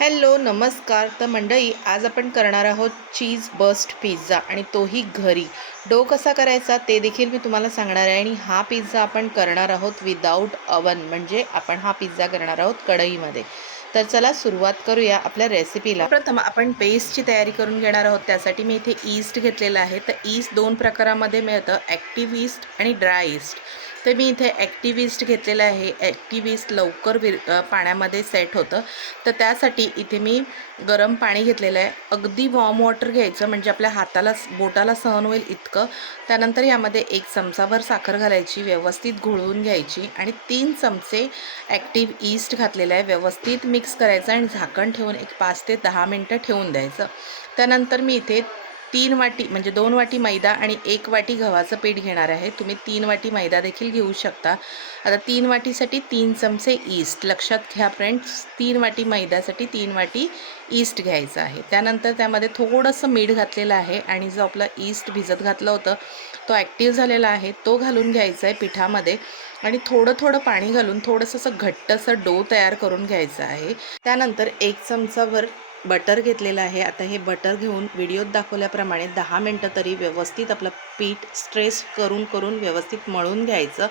Hello नमस्कार. तर मंडळी आज आपण करणार आहोत चीज बस्ट पिझ्झा आणि तोही घरी. डो कसा करायचा ते देखील मी तुम्हाला सांगणार आहे आणि हा पिझ्झा आपण करणार आहोत विदाऊट अवन म्हणजे आपण हा पिझ्झा करणार आहोत कढईमध्ये. तर चला सुरुवात करूया आपल्या रेसिपीला प्रथम आपण पेस्टची तयारी करून घेणार आहोत. त्यासाठी मी इथे ईस्ट घेतलेलं आहे. तर ईस्ट दोन प्रकारामध्ये मिळतं. ॲक्टिव्ह ईस्ट आणि ड्राय ईस्ट तर मी इथे ॲक्टिविस्ट घेतलेलं आहे. ॲक्टिव्हिस्ट लवकर विर पाण्यामध्ये सेट होतं. तर त्यासाठी इथे मी गरम पाणी घेतलेलं आहे. अगदी वॉर्म वॉटर घ्यायचं म्हणजे आपल्या हाताला बोटाला सहन होईल इतकं. त्यानंतर यामध्ये एक चमचाभर साखर घालायची व्यवस्थित घोळवून घ्यायची आणि तीन चमचे ॲक्टिव्ह ईस्ट घातलेलं आहे. व्यवस्थित मिक्स करायचं आणि झाकण ठेवून एक पाच ते दहा मिनटं ठेवून द्यायचं. त्यानंतर मी इथे तीन वाटी म्हणजे दोन वाटी मैदा आणि एक वाटी गव्हाचं पीठ घेणार आहे. तुम्ही तीन वाटी मैदा देखील घेऊ शकता. आता तीन वाटीसाठी तीन चमचे ईस्ट लक्षात घ्या फ्रेंड्स तीन वाटी मैद्यासाठी तीन वाटी ईस्ट घ्यायचं आहे. त्यानंतर त्यामध्ये थोडंसं मीठ घातलेलं आहे आणि जो आपला ईस्ट भिजत घातलं होतं तो ॲक्टिव्ह झालेला आहे तो घालून घ्यायचा आहे पिठामध्ये आणि थोडं थोडं पाणी घालून थोडंसं असं घट्टसं डो तयार करून घ्यायचं आहे. त्यानंतर एक चमचाभर बटर घेतलेलं आहे. आता हे बटर घेऊन व्हिडिओत दाखवल्याप्रमाणे दहा मिनटं तरी व्यवस्थित आपलं पीठ स्ट्रेस करून करून व्यवस्थित मळून घ्यायचं.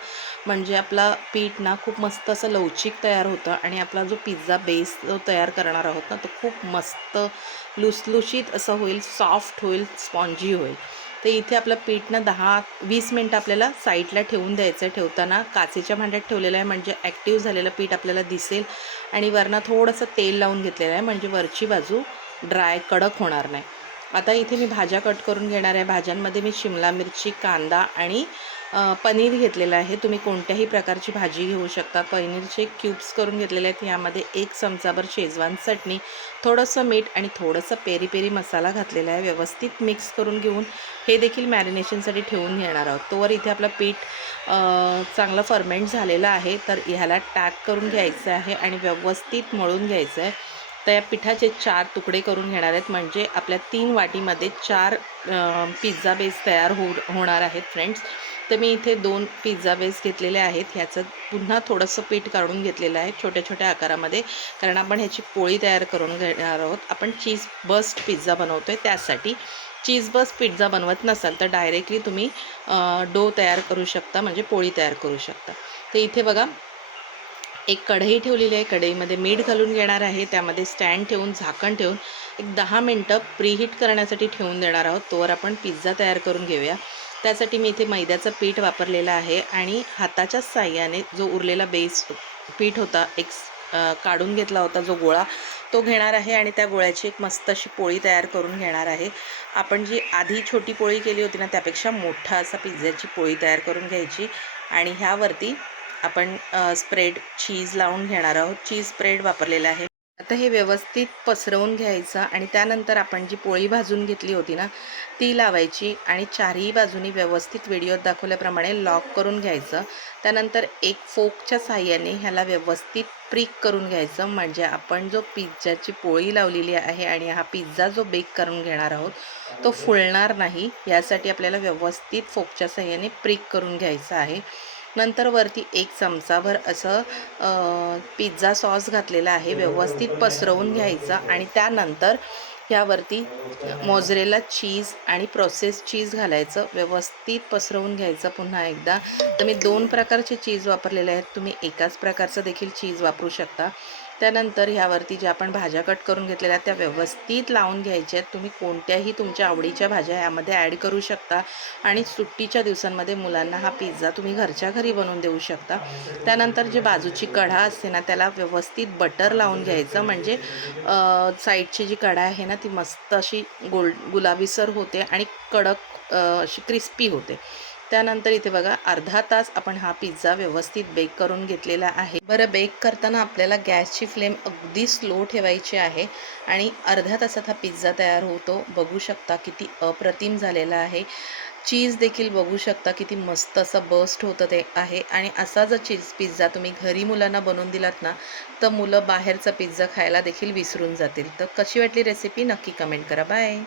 म्हणजे आपला पीठ ना खूप मस्त असं लवचिक तयार होतं आणि आपला जो पिझ्झा बेस जो तयार करणार आहोत ना तो खूप मस्त लुसलुशीत असं होईल सॉफ्ट होईल स्पॉन्जी होईल. तर इथे आपलं पीठ ना दहा वीस मिनटं आपल्याला साईडला ठेवून द्यायचं आहे ठेवताना. काचेच्या भांड्यात ठेवलेलं आहे म्हणजे ॲक्टिव्ह झालेलं पीठ आपल्याला दिसेल. आणि वरनं थोडंसं तेल लावून घेतलेलं आहे म्हणजे वरची बाजू ड्राय कडक होणार नाही. आता इथे मी भाज्या कट करून घेणार आहे. भाज्यांमध्ये मी शिमला मिरची कांदा आणि पनीर घेतलेलं आहे. तुम्ही कोणत्याही प्रकारची भाजी घेऊ शकता. पनीरचे क्यूब्स करून घेतलेले आहेत. यामध्ये एक चमचाभर शेजवान चटणी थोडंसं मीठ आणि थोडंसं पेरी पेरी मसाला घातलेला आहे. व्यवस्थित मिक्स करून घेऊन हे देखील मॅरिनेशनसाठी ठेवून घेणार आहोत. तोवर इथे आपलं पीठ चांगलं फर्मेंट झालेलं आहे. तर ह्याला टॅक करून घ्यायचं आहे आणि व्यवस्थित मळून घ्यायचं आहे. तर या पिठाचे चार तुकडे करून घेणार आहेत. म्हणजे आपल्या तीन वाटीमध्ये चार पिझ्झा बेस तयार हो होणार आहेत फ्रेंड्स तर मी इथे दोन पिझ्झा बेस घेतलेले आहेत. ह्याचं पुन्हा थोडंसं पीठ काढून घेतलेलं आहे छोट्या छोट्या आकारामध्ये. कारण आपण ह्याची पोळी तयार करून घेणार आहोत. आपण चीज बस्ट पिझ्झा बनवतो आहे त्यासाठी. चीज बस पिझ्झा बनवत नसाल तर डायरेक्टली तुम्ही डो तयार करू शकता. म्हणजे पोळी तयार करू शकता. तर इथे बघा एक कढई ठेवलेली आहे. कढईमध्ये मीठ घालून घेणार आहे. त्यामध्ये स्टँड ठेवून झाकण ठेवून एक दहा मिनटं प्रीहीट करण्यासाठी ठेवून देणार आहोत. तोवर आपण पिझ्झा तयार करून घेऊया. त्यासाठी मी इथे मैद्याचं पीठ वापरलेलं आहे आणि हाताच्या साह्याने जो उरलेला बेस पीठ होता एक काढून घेतला होता जो गोळा तो घेणार आहे आणि त्या गोळ्याची एक मस्त अशी पोळी तयार करून घेणार आहे. आपण जी आधी छोटी पोळी केली होती ना त्यापेक्षा मोठा असा पिझ्झ्याची पोळी तयार करून घ्यायची आणि ह्यावरती आपण स्प्रेड चीज लावून घेणार आहोत. चीज स्प्रेड वापरलेला आहे. आता हे व्यवस्थित पसरवून घ्यायचं आणि त्यानंतर आपण जी पोळी भाजून घेतली होती ना ती लावायची आणि चारही बाजूनी व्यवस्थित व्हिडिओत दाखवल्याप्रमाणे लॉक करून घ्यायचं. त्यानंतर एक फोकच्या साह्याने ह्याला व्यवस्थित प्रिक करून घ्यायचं. म्हणजे आपण जो पिझ्झाची पोळी लावलेली आहे आणि हा पिझ्झा जो बेक करून घेणार आहोत तो फुलणार नाही. यासाठी आपल्याला व्यवस्थित फोकच्या साह्याने प्रिक करून घ्यायचं आहे. नंतर वरती एक चमचाभर असं पिझ्झा सॉस घातलेला आहे. व्यवस्थित पसरवून घ्यायचा आणि त्यानंतर ह्यावरती मोजरेला चीज आणि प्रोसेस चीज घालायचं. व्यवस्थित पसरवून घ्यायचं पुन्हा एकदा. तर मी दोन प्रकारचे चीज वापरलेले आहेत. तुम्ही एकाच प्रकारचं देखील चीज वापरू शकता. त्यानंतर ह्यावरती ज्या आपण भाज्या कट करून घेतलेल्या त्या व्यवस्थित लावून घ्यायच्या आहेत. तुम्ही कोणत्याही तुमच्या आवडीच्या भाज्या यामध्ये ॲड करू शकता. आणि सुट्टीच्या दिवसांमध्ये मुलांना हा पिझ्झा तुम्ही घरच्या घरी बनवून देऊ शकता. त्यानंतर जे बाजूची कढा असते ना त्याला व्यवस्थित बटर लावून घ्यायचं. म्हणजे साईडची जी कढा आहे ना ती मस्त अशी गोल्ड गुलाबीसर होते आणि कडक अशी क्रिस्पी होते. त्यानंतर इथे बघा अर्धा तास आपण हा पिझ्झा व्यवस्थित बेक करून घेतलेला आहे. बरं बेक करताना आपल्याला गॅसची फ्लेम अगदी स्लो ठेवायची आहे आणि अर्ध्या तासात हा पिझ्झा तयार होतो. बघू शकता किती अप्रतिम झालेला आहे. चीज देखील बघू शकता किती मस्त असं बस्ट होतं ते आहे. आणि असा जर चीज पिझ्झा तुम्ही घरी मुलांना बनवून दिलात ना तर मुलं बाहेरचा पिझ्झा खायला देखील विसरून जातील. तर कशी वाटली रेसिपी नक्की कमेंट करा. बाय